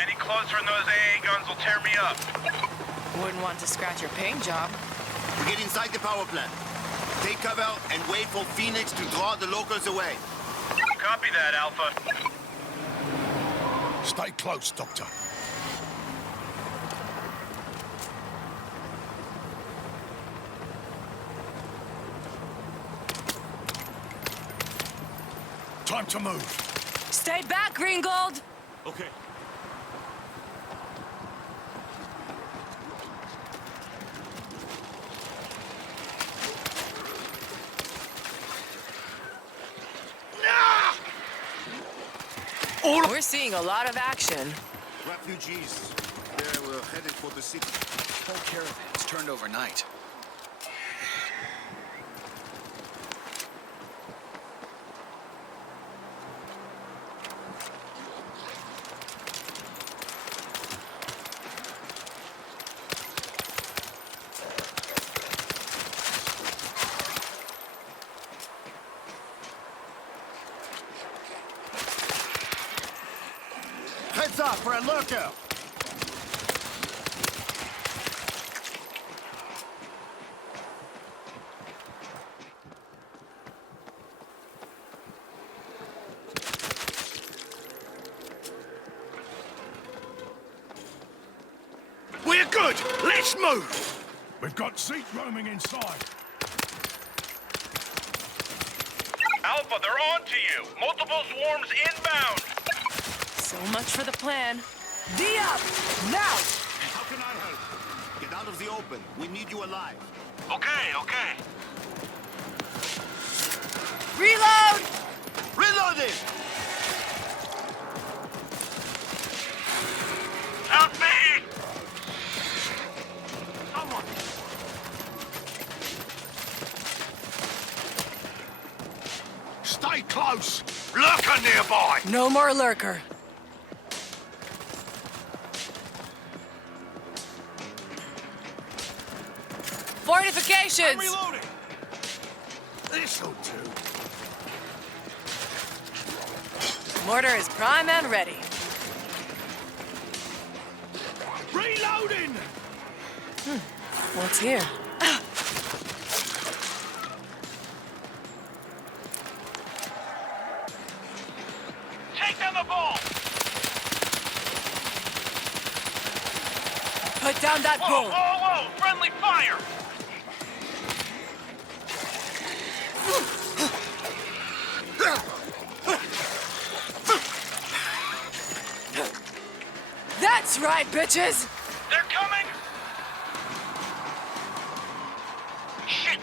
Any closer and those AA guns will tear me up. Wouldn't want to scratch your paint job. We get inside the power plant. Take cover and wait for Phoenix to draw the locals away. Copy that, Alpha. Stay close, Doctor. Time to move. Stay back, Green Gold! Okay. We're seeing a lot of action. Refugees. They were headed for the city. Whole caravan's turned overnight. Heads up for a lurker! We're good! Let's move! We've got Zeke roaming inside. Alpha, they're on to you. Multiple swarms inbound. So much for the plan. D up! Now! How can I help? Get out of the open. We need you alive. Okay. Reload! Reloading! Help me! Someone! Stay close! Lurker nearby! No more lurker. Fortifications! Reloading! This'll do. Mortar is prime and ready. Reloading! What's here? Take down the ball! Put down that bull! Whoa! Friendly fire! That's right, bitches! They're coming! Shit!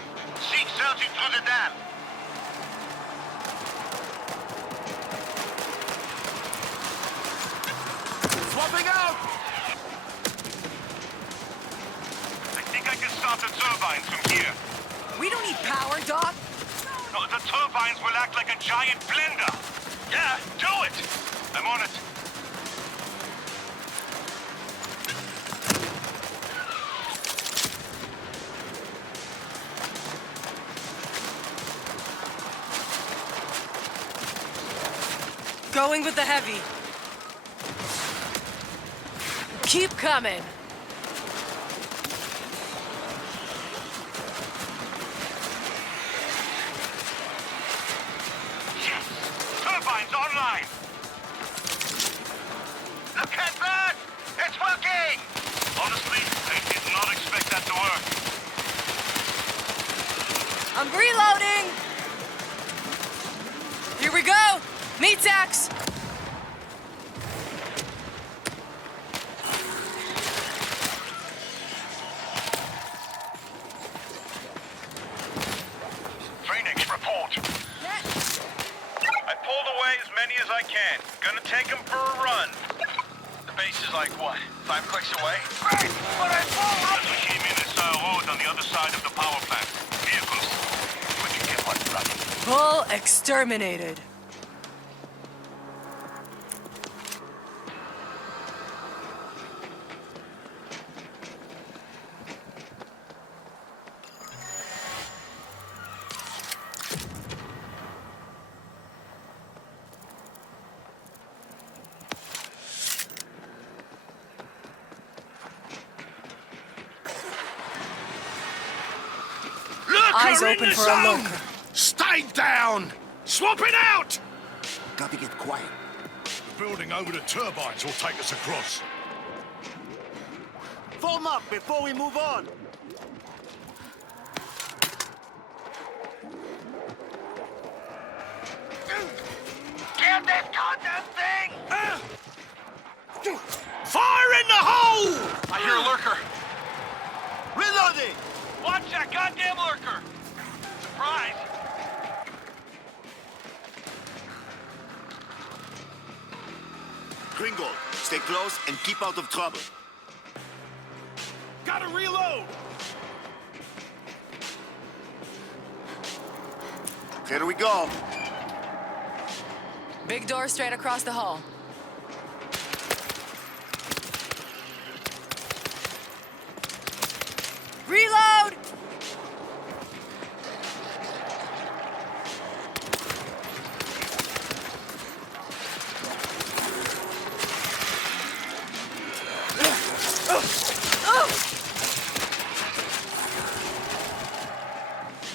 Zeke surging through the dam. Swapping out! I think I can start the turbines from here. We don't need power, Doc. No, the turbines will act like a giant blender. Yeah, do it! I'm on it. Going with the heavy. Keep coming. Yes! Turbines online! Look at that! It's working! Honestly, I did not expect that to work. I'm reloading! Here we go! Meat sacks! Phoenix, report. I pulled away as many as I can. Gonna take them for a run. The base is like, what, 5 clicks away? Great! But I pulled up! We came in at Style Road on the other side of the power plant. Vehicles. We can get one running. Bull exterminated. eyes in open the for a zone! lurker. Stay down! Swap it out! Got to get quiet. The building over the turbines will take us across. Form up before we move on. Get this goddamn thing! Fire in the hole! I hear a lurker. Reloading! Watch that goddamn lurker! Surprise! Gringo, stay close and keep out of trouble. Gotta reload! Here we go. Big door straight across the hall. Reload!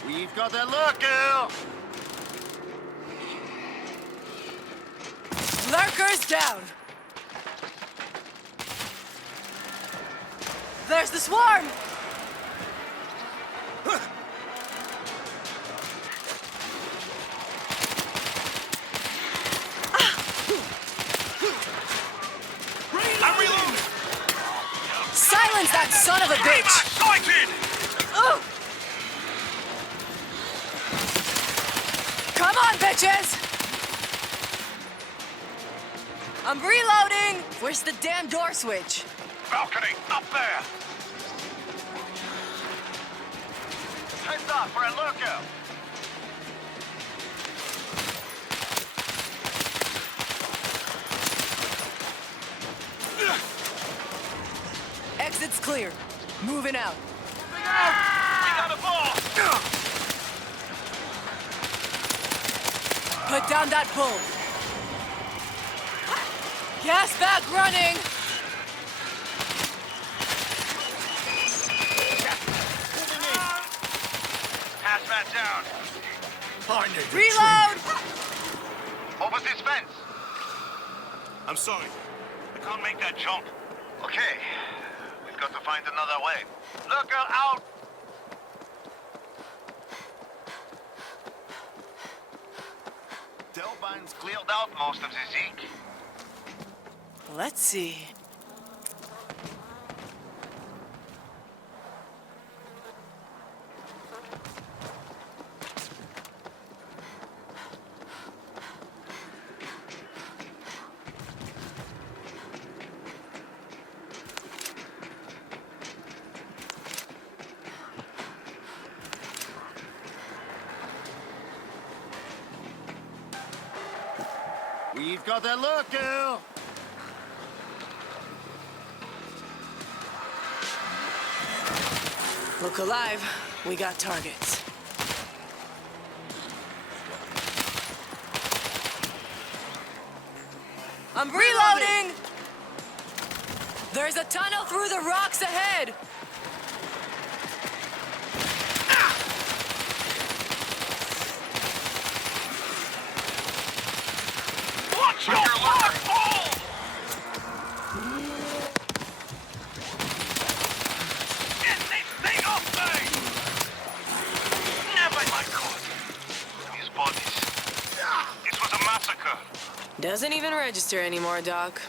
We've got a lurker. Lurkers down! There's the swarm! I'm reloading! Silence that son of a bitch! Sighted! Ugh. Come on, bitches! I'm reloading! Where's the damn door switch? Balcony, up there! Heads up for a lurker! Exit's clear. Moving out. We got a ball! Put down that bull. Gas back running! Hazmat down. I need a Reload! Over this fence. I'm sorry. We can't make that jump. Okay. We've got to find another way. Lurker out! Turbines cleared out most of the Zeke. Let's see. We've got a lurker. Look alive. We got targets. I'm reloading! There's a tunnel through the rocks ahead! Watch your lurker! Get this thing off me! Never my God. These bodies. This was a massacre. Doesn't even register anymore, Doc.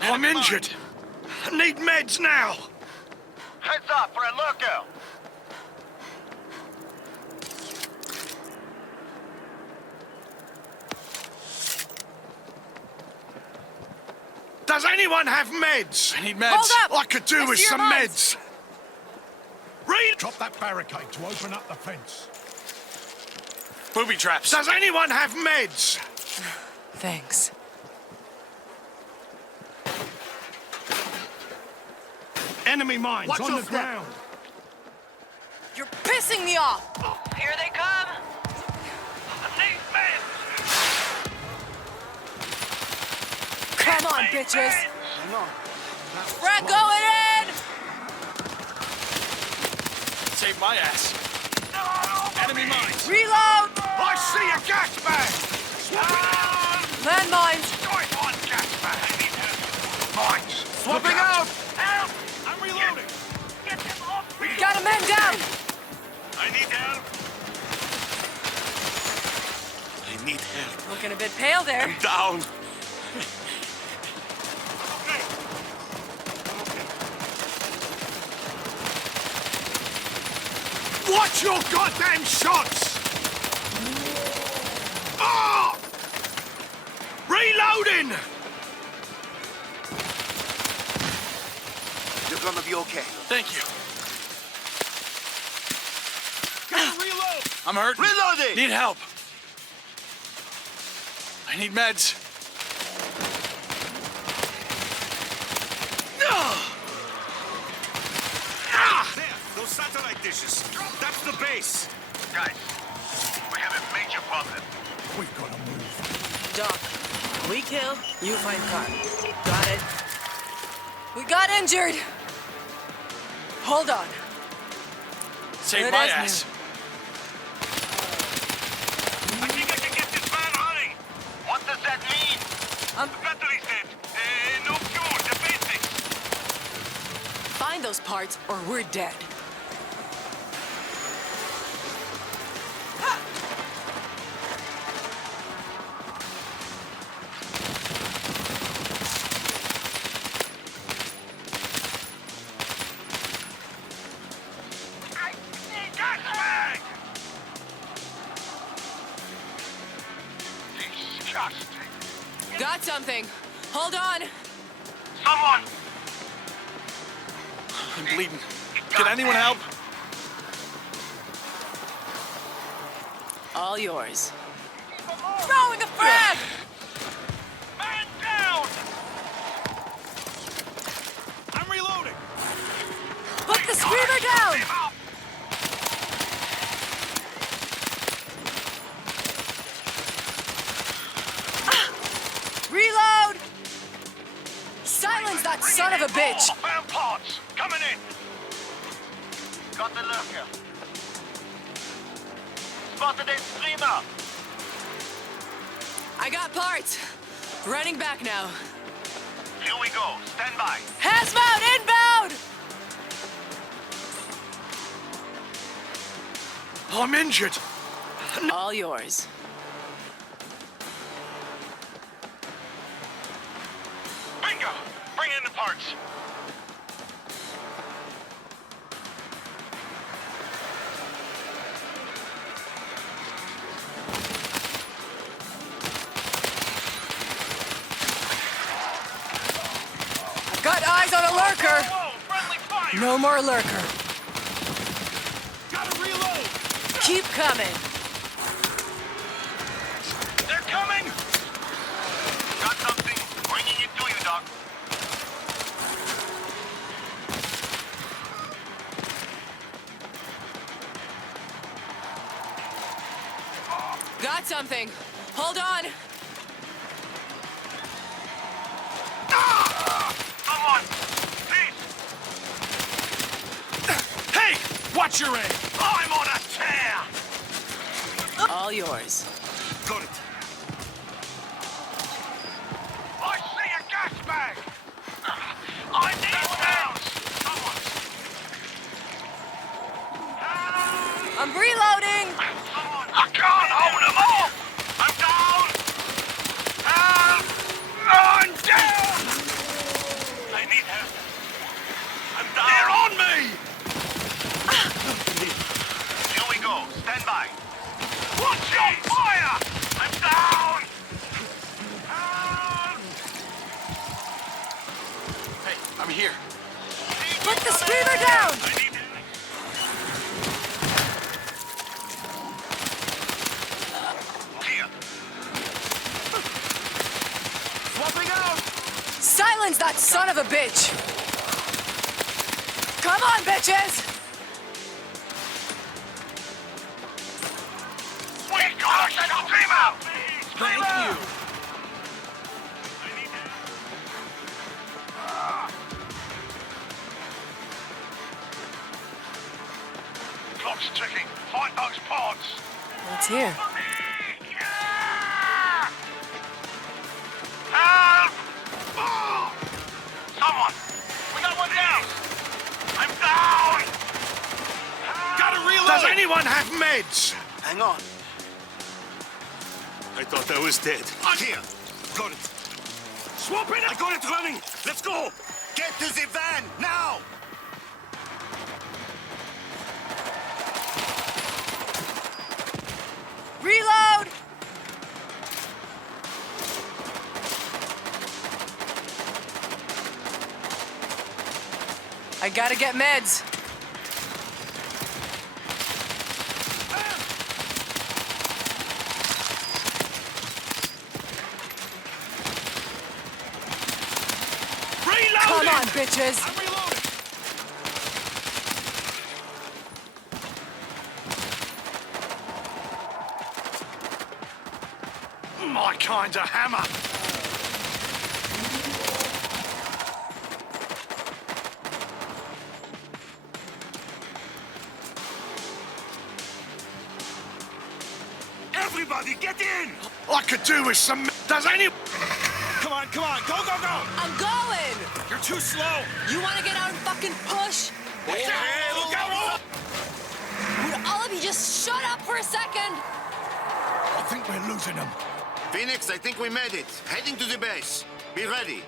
I'm injured. I need meds now. Heads up for a lurker! Does anyone have meds? I need meds. Hold up! All I could do Next with to your some meds. meds. Read. Drop that barricade to open up the fence. Booby traps. Does anyone have meds? Thanks. Enemy mines Watch on your the step. ground. You're pissing me off! Here they come! I need men! Come on, bitches! Hang on. Frag going in! Save my ass. Enemy mines. Reload! I see a gas bag! Landmines! Going on, Jasper. I need help. Mines. Swapping out! Help! I'm reloading! Get them off me! Got a man down! I need help. I need help. Looking a bit pale there. I'm down. Watch your goddamn shots! Oh! Reloading! You're gonna be okay. Thank you. Gotta reload! I'm hurt. Reloading! Need help. I need meds. There, those satellite dishes. That's the base. Guys, we have a major problem. We've got to move. Doc, we kill, you find car. Got it. We got injured. Hold on. Save Good my as ass. I think I can get this van running. What does that mean? Um, The battery's dead. No fuel, the basics. Find those parts or we're dead. I need gas bag! Disgusting. Got something. Hold on. Someone! I'm bleeding. Can anyone help? All yours. Throwing a frag! Man down! I'm reloading! Put the screamer down! Him up! Reload! Silence that son of a bitch! Found parts! Coming in! Got the lurker. Spotted a streamer! I got parts. Running back now. Here we go. Stand by. Hazmat inbound! I'm injured. All yours. Bingo! Bring in the parts. Got eyes on a lurker. Whoa! Friendly fire! No more lurker. Gotta reload! Keep coming. They're coming! Got something. Bringing it to you, Doc. Got something. Hold on. Someone! Please! Hey! Watch your aim! I'm on a tear! All yours. Got it. I see a gas bag! I need pounds! Someone! I'm reloading. Someone! I can't hold them off! I'm down! Help! I'm down! I need help. I'm down! They're on me! Here we go. Stand by. Watch your fire! I'm down! Help! Hey, I'm here. Put the screamer down. I need Here. Swapping out! Silence that son of a bitch. Come on, bitches. We got a streamer! Thank you. It's here. Help! Someone! We got one down! I'm down! Gotta reload! Does anyone have meds? Hang on. I thought I was dead. Here. Got it. Swap it! I got it running. Let's go. Get to the van, now! Reload! I gotta get meds. Reload! Come on, bitches. I'm reloading! My kind of hammer! Everybody, get in! I could do with some... Does any... Come on, go, go, go! I'm going! You're too slow! You wanna get out and fucking push? Hey, look out! Would all of you just shut up for a second? I think we're losing them. Phoenix, I think we made it. Heading to the base. Be ready.